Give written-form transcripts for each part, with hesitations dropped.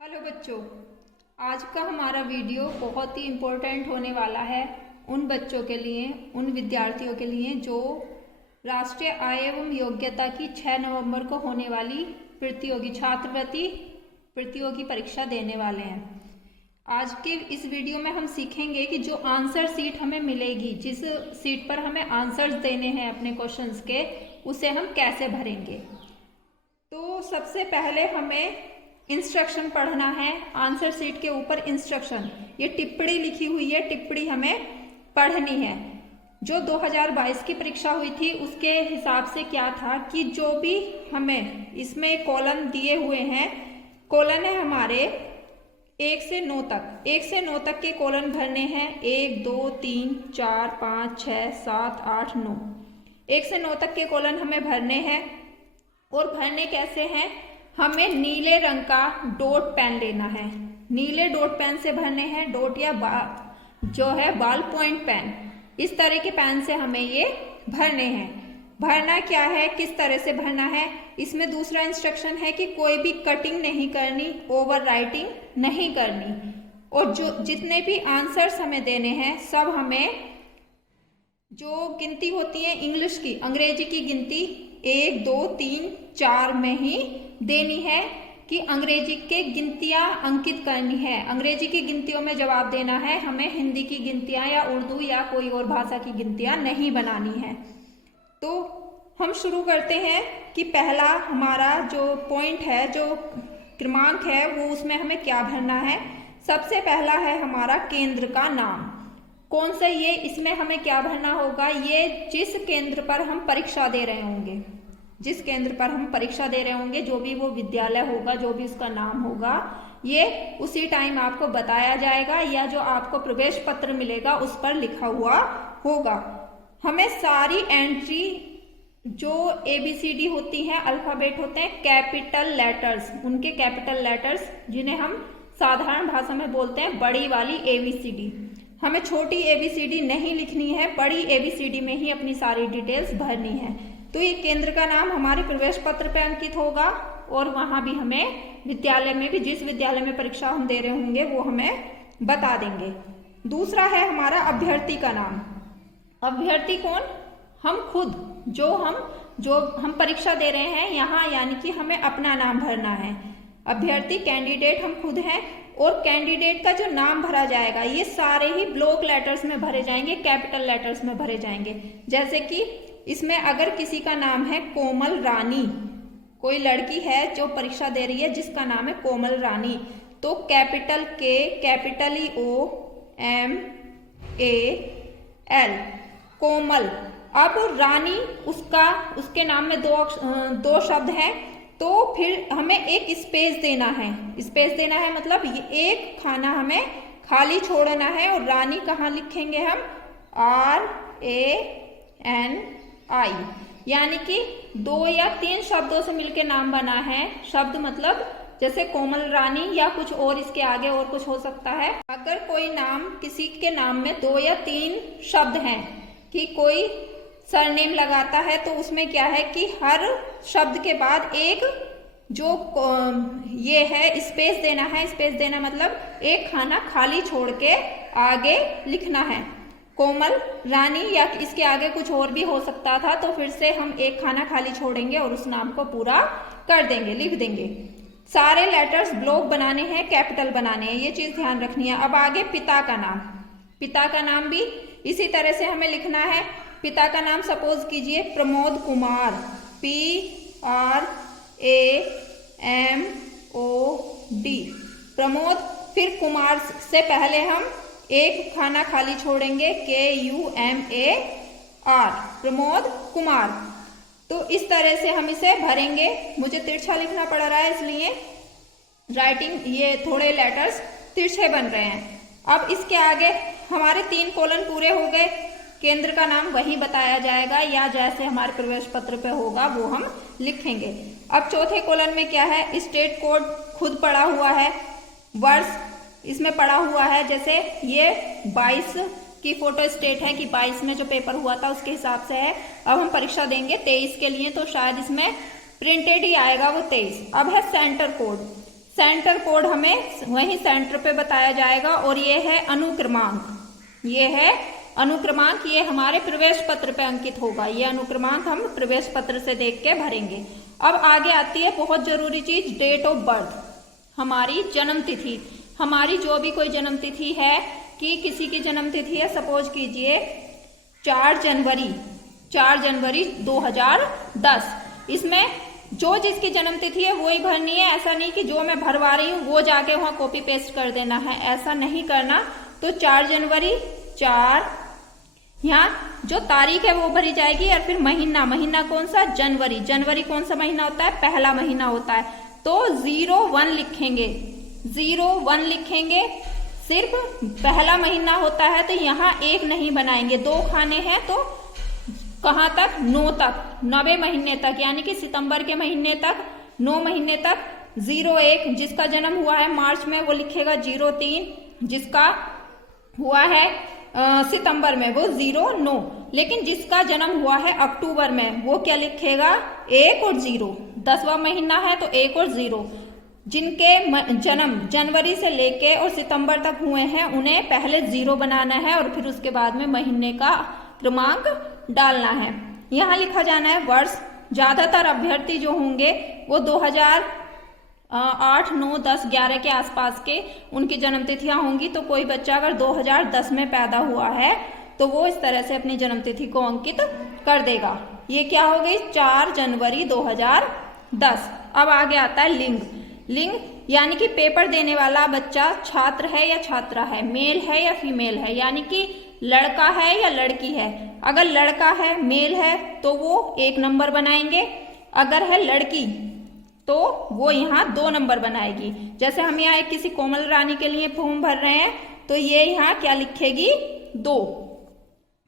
Hello बच्चों, आज का हमारा वीडियो बहुत ही इम्पोर्टेंट होने वाला है उन बच्चों के लिए, उन विद्यार्थियों के लिए जो राष्ट्रीय आय एवं योग्यता की 6 नवंबर को होने वाली छात्रवृत्ति प्रतियोगी परीक्षा देने वाले हैं। आज के इस वीडियो में हम सीखेंगे कि जो आंसर सीट हमें मिलेगी, जिस सीट पर हमें आंसर्स देने हैं अपने क्वेश्चंस के, उसे हम कैसे भरेंगे। तो सबसे पहले हमें इंस्ट्रक्शन पढ़ना है। आंसर सीट के ऊपर इंस्ट्रक्शन, ये टिप्पणी लिखी हुई है, टिप्पणी हमें पढ़नी है। जो 2022 की परीक्षा हुई थी उसके हिसाब से क्या था कि जो भी हमें इसमें कॉलम दिए हुए हैं, कॉलम है हमारे 1 से 9 तक। 1 से 9 तक के कॉलम भरने हैं। 1 2 3 4 5 6 7 8 9। 1 से 9 तक के कॉलम हमें भरने हैं। और भरने कैसे हैं, हमें नीले रंग का डॉट पेन लेना है। नीले डॉट पेन से भरने हैं। डॉट या जो है बॉल पॉइंट पेन, इस तरह के पेन से हमें ये भरने हैं। भरना क्या है, किस तरह से भरना है, इसमें दूसरा इंस्ट्रक्शन है कि कोई भी कटिंग नहीं करनी, ओवर राइटिंग नहीं करनी। और जो जितने भी आंसर्स हमें देने हैं सब हमें, जो गिनती होती है इंग्लिश की, अंग्रेजी की गिनती 1 2 3 4 में ही देनी है कि अंग्रेजी के गिनतियां अंकित करनी है। अंग्रेजी की गिनतियों में जवाब देना है, हमें हिंदी की गिनतियां या उर्दू या कोई और भाषा की गिनतियां नहीं बनानी है। तो हम शुरू करते हैं कि पहला हमारा जो पॉइंट है, जो क्रमांक है, वो उसमें हमें क्या भरना है। सबसे पहला है हमारा केंद्र का नाम। कौन सा ये, इसमें हमें क्या भरना होगा, ये जिस केंद्र पर हम परीक्षा दे रहे होंगे, जिस केंद्र पर हम परीक्षा दे रहे होंगे, जो भी वो विद्यालय होगा, जो भी उसका नाम होगा, ये उसी टाइम आपको बताया जाएगा या जो आपको प्रवेश पत्र मिलेगा उस पर लिखा हुआ होगा। हमें सारी एंट्री जो ABCD होती हैं, अल्फाबेट होते हैं, कैपिटल लेटर्स, उनके कैपिटल लेटर्स जिन्हें हम साधारण भाषा में बोलते हैं बड़ी वाली ABCD, हमें छोटी ABCD नहीं लिखनी है, बड़ी ABCD में ही अपनी सारी डिटेल्स भरनी है। तो ये केंद्र का नाम हमारे प्रवेश पत्र पे अंकित होगा और वहां भी हमें विद्यालय में भी, जिस विद्यालय में परीक्षा हम दे रहे होंगे वो हमें बता देंगे। दूसरा है हमारा अभ्यर्थी का नाम। अभ्यर्थी कौन, हम खुद, जो हम परीक्षा दे रहे हैं यहाँ, यानी कि हमें अपना नाम भरना है। अभ्यर्थी कैंडिडेट हम खुद हैं। और कैंडिडेट का जो नाम भरा जाएगा ये सारे ही ब्लॉक लेटर्स में भरे जाएंगे, कैपिटल लेटर्स में भरे जाएंगे। जैसे कि इसमें अगर किसी का नाम है कोमल रानी, कोई लड़की है जो परीक्षा दे रही है जिसका नाम है कोमल रानी, तो capital K, capital O M A L, कोमल। अब रानी, उसके नाम में दो शब्द हैं, तो फिर हमें एक स्पेस देना है। स्पेस देना है मतलब ये एक खाना हमें खाली छोड़ना है। और रानी कहाँ लिखेंगे हम, RANI, यानी कि 2 या 3 शब्दों से मिलकर नाम बना है। शब्द मतलब जैसे कोमल रानी या कुछ और, इसके आगे और कुछ हो सकता है। अगर कोई नाम, किसी के नाम में 2 या 3 शब्द हैं, कि कोई सरनेम लगाता है, तो उसमें क्या है कि हर शब्द के बाद एक जो ये है स्पेस देना है। स्पेस देना मतलब एक खाना खाली छोड़ के आगे लिखना है। कोमल रानी या इसके आगे कुछ और भी हो सकता था, तो फिर से हम एक खाना खाली छोड़ेंगे और उस नाम को पूरा कर देंगे, लिख देंगे। सारे लेटर्स ब्लॉक बनाने हैं, कैपिटल बनाने हैं, ये चीज ध्यान रखनी है। अब आगे पिता का नाम। पिता का नाम भी इसी तरह से हमें लिखना है। पिता का नाम सपोज कीजिए प्रमोद कुमार, PRAMOD, प्रमोद। फिर कुमार से पहले हम एक खाना खाली छोड़ेंगे, KUMAR, प्रमोद कुमार। तो इस तरह से हम इसे भरेंगे। मुझे तिरछा लिखना पड़ रहा है इसलिए राइटिंग, ये थोड़े लेटर्स तिरछे बन रहे हैं। अब इसके आगे हमारे 3 कॉलम पूरे हो गए। केंद्र का नाम वही बताया जाएगा या जैसे हमारे प्रवेश पत्र पे होगा वो हम लिखेंगे। अब चौथे कॉलम में क्या है, स्टेट कोड खुद पड़ा हुआ है, वर्ष इसमें पड़ा हुआ है। जैसे ये 22 की फोटो स्टेट है कि 22 में जो पेपर हुआ था उसके हिसाब से है। अब हम परीक्षा देंगे 23 के लिए, तो शायद इसमें प्रिंटेड ही आएगा वो 23। अब है सेंटर कोड। सेंटर कोड हमें वहीं सेंटर पे बताया जाएगा। और ये है अनुक्रमांक, ये है अनुक्रमांक, ये हमारे प्रवेश पत्र पे अंकित होगा। ये अनुक्रमांक हम प्रवेश पत्र से देख के भरेंगे। अब आगे आती है बहुत जरूरी चीज, डेट ऑफ बर्थ, हमारी जन्म तिथि। हमारी जो भी कोई जन्म तिथि है, कि किसी की जन्म तिथि है, सपोज कीजिए 4 जनवरी 2010, इसमें जो जिसकी जन्म तिथि है वही भरनी है। ऐसा नहीं कि जो मैं भरवा रही हूँ वो जाके वहां कॉपी पेस्ट कर देना है, ऐसा नहीं करना। तो 4 जनवरी 4, यहाँ जो तारीख है वो भरी जाएगी। और फिर महीना कौन सा, जनवरी कौन सा महीना होता है, पहला महीना होता है। तो 01 लिखेंगे, 01 लिखेंगे। सिर्फ पहला महीना होता है तो यहाँ 1 नहीं बनाएंगे, 2 खाने हैं। तो कहाँ तक, 9 तक, 90 महीने तक, यानी कि सितंबर के महीने तक, 9 महीने तक। 01 जिसका जन्म हुआ है मार्च में वो लिखेगा 03, जिसका हुआ है सितंबर में वो 09। लेकिन जिसका जन्म हुआ है अक्टूबर में वो क्या लिखेगा, 1 और 0। 10वां महीना है तो 1 और 0। जिनके जन्म जनवरी से लेके और सितंबर तक हुए हैं उन्हें पहले 0 बनाना है और फिर उसके बाद में महीने का क्रमांक डालना है। यहाँ लिखा जाना है वर्ष। ज्यादातर अभ्यर्थी जो होंगे वो 2008, 9, 10, 11 के आसपास के उनकी जन्म तिथियां होंगी। तो कोई बच्चा अगर 2010 में पैदा हुआ है तो वो इस तरह से अपनी जन्म तिथि को अंकित कर देगा। ये क्या हो गई, 4 जनवरी 2010। अब आगे आता है लिंग, यानी कि पेपर देने वाला बच्चा छात्र है या छात्रा है, मेल है या फीमेल है, यानी कि लड़का है या लड़की है। अगर लड़का है, मेल है, तो वो 1 नंबर बनाएंगे। अगर है लड़की तो वो यहाँ 2 नंबर बनाएगी। जैसे हम यहाँ किसी कोमल रानी के लिए फॉर्म भर रहे हैं तो ये यहाँ क्या लिखेगी, 2।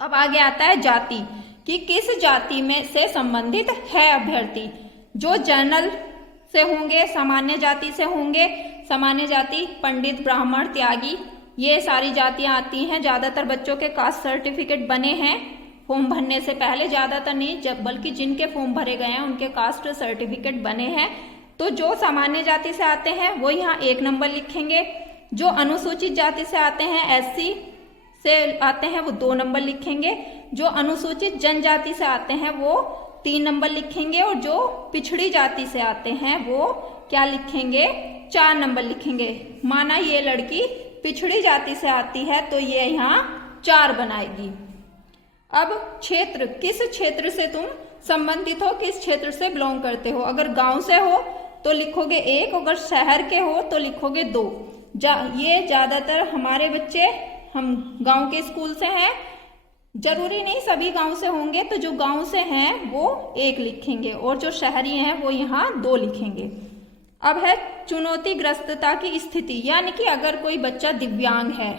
अब आगे आता है जाति, कि किस जाति में से संबंधित है अभ्यर्थी। जो जनरल से होंगे, सामान्य जाति से होंगे। सामान्य जाति पंडित, ब्राह्मण, त्यागी, ये सारी जातियां आती हैं। ज्यादातर बच्चों के कास्ट सर्टिफिकेट बने हैं फॉर्म भरने से पहले, ज्यादातर नहीं बल्कि जिनके फॉर्म भरे गए हैं उनके कास्ट सर्टिफिकेट बने हैं। तो जो सामान्य जाति से आते हैं वो यहाँ 1 नंबर लिखेंगे। जो अनुसूचित जाति से आते हैं, SC से आते हैं, वो 2 नंबर लिखेंगे। जो अनुसूचित जनजाति से आते हैं वो 3 नंबर लिखेंगे। और जो पिछड़ी जाति से आते हैं वो क्या लिखेंगे, 4 नंबर लिखेंगे। माना ये लड़की पिछड़ी जाति से आती है तो ये यहाँ 4 बनाएगी। अब क्षेत्र, किस क्षेत्र से तुम संबंधित हो, किस क्षेत्र से बिलोंग करते हो। अगर गांव से हो तो लिखोगे 1, अगर शहर के हो तो लिखोगे 2। ये ज्यादातर हमारे बच्चे हम गांव के स्कूल से हैं, जरूरी नहीं सभी गांव से होंगे। तो जो गांव से हैं वो 1 लिखेंगे और जो शहरी हैं वो यहाँ 2 लिखेंगे। अब है चुनौतीग्रस्तता की स्थिति, यानी कि अगर कोई बच्चा दिव्यांग है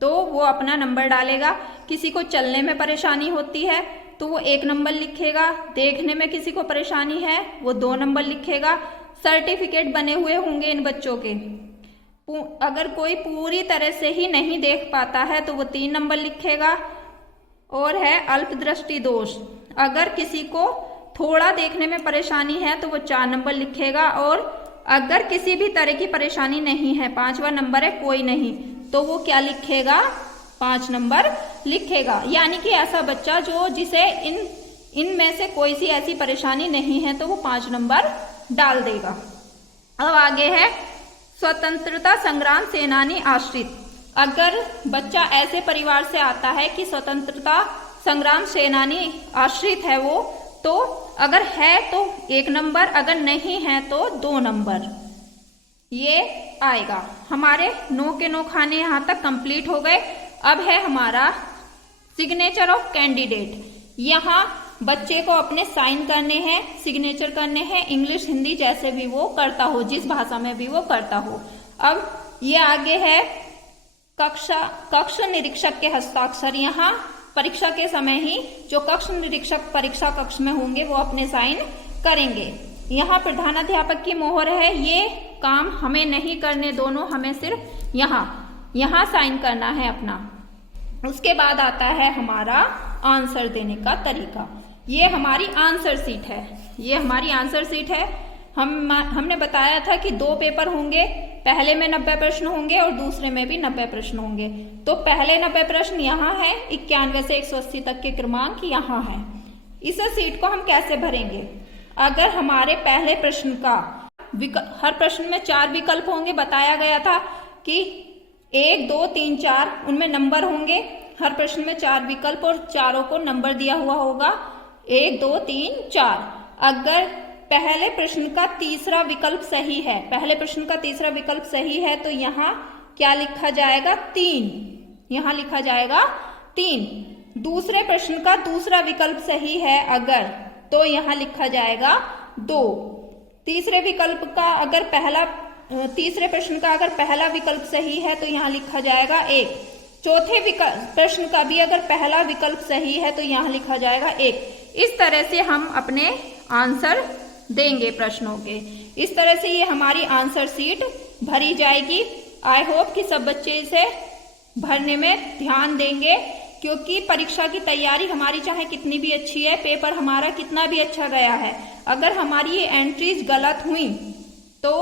तो वो अपना नंबर डालेगा। किसी को चलने में परेशानी होती है तो वो 1 नंबर लिखेगा। देखने में किसी को परेशानी है वो 2 नंबर लिखेगा। सर्टिफिकेट बने हुए होंगे इन बच्चों के। अगर कोई पूरी तरह से ही नहीं देख पाता है तो वो 3 नंबर लिखेगा। और है अल्पदृष्टि दोष, अगर किसी को थोड़ा देखने में परेशानी है तो वो 4 नंबर लिखेगा। और अगर किसी भी तरह की परेशानी नहीं है, 5वां नंबर है कोई नहीं, तो वो क्या लिखेगा, 5 नंबर लिखेगा। यानी कि ऐसा बच्चा जो जिसे इनमें से कोई सी ऐसी परेशानी नहीं है तो वो 5 नंबर डाल देगा। अब आगे है स्वतंत्रता संग्राम सेनानी आश्रित। अगर बच्चा ऐसे परिवार से आता है कि स्वतंत्रता संग्राम सेनानी आश्रित है वो, तो अगर है तो 1 नंबर, अगर नहीं है तो 2 नंबर ये आएगा। हमारे 9 के 9 खाने यहाँ तक कंप्लीट हो गए। अब है हमारा सिग्नेचर ऑफ कैंडिडेट। यहाँ बच्चे को अपने साइन करने हैं, सिग्नेचर करने हैं, इंग्लिश हिंदी जैसे भी वो करता हो, जिस भाषा में भी वो करता हो। अब ये आगे है कक्ष निरीक्षक के हस्ताक्षर। यहाँ परीक्षा के समय ही जो कक्ष निरीक्षक परीक्षा कक्ष में होंगे वो अपने साइन करेंगे। यहाँ प्रधानाध्यापक की मोहर है। ये काम हमें नहीं करने, दोनों हमें सिर्फ यहाँ साइन करना है अपना। उसके बाद आता है हमारा आंसर देने का तरीका। ये हमारी आंसर शीट है, ये हमारी आंसर शीट है। हमने बताया था कि 2 पेपर होंगे, पहले में 90 प्रश्न होंगे और दूसरे में भी 90 प्रश्न होंगे। तो पहले 90 प्रश्न यहाँ है, 91 से 180 तक के क्रमांक यहाँ है। इस सीट को हम कैसे भरेंगे? अगर हमारे पहले प्रश्न का हर प्रश्न में 4 विकल्प होंगे, बताया गया था कि 1, 2, 3, 4 उनमें नंबर होंगे। हर प्रश्न में 4 विकल्प और चारों को नंबर दिया हुआ होगा 1, 2, 3, 4। अगर पहले प्रश्न का तीसरा विकल्प सही है, पहले प्रश्न का तीसरा विकल्प सही है तो यहाँ क्या लिखा जाएगा? 3। यहाँ लिखा जाएगा 3। दूसरे प्रश्न का दूसरा विकल्प सही है अगर, तो यहाँ लिखा जाएगा 2। तीसरे प्रश्न का अगर पहला विकल्प सही है तो यहाँ लिखा जाएगा 1। चौथे प्रश्न का भी अगर पहला विकल्प सही है तो यहाँ लिखा जाएगा 1। इस तरह से हम अपने आंसर देंगे प्रश्नों के। इस तरह से ये हमारी आंसर शीट भरी जाएगी। आई होप कि सब बच्चे इसे भरने में ध्यान देंगे, क्योंकि परीक्षा की तैयारी हमारी चाहे कितनी भी अच्छी है, पेपर हमारा कितना भी अच्छा गया है, अगर हमारी ये एंट्रीज गलत हुई तो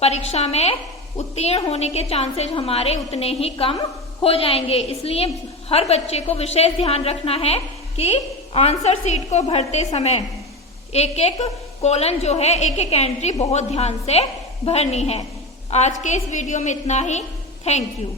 परीक्षा में उत्तीर्ण होने के चांसेस हमारे उतने ही कम हो जाएंगे। इसलिए हर बच्चे को विशेष ध्यान रखना है कि आंसर शीट को भरते समय एक एक कॉलम जो है, एक एक एंट्री बहुत ध्यान से भरनी है। आज के इस वीडियो में इतना ही। Thank you.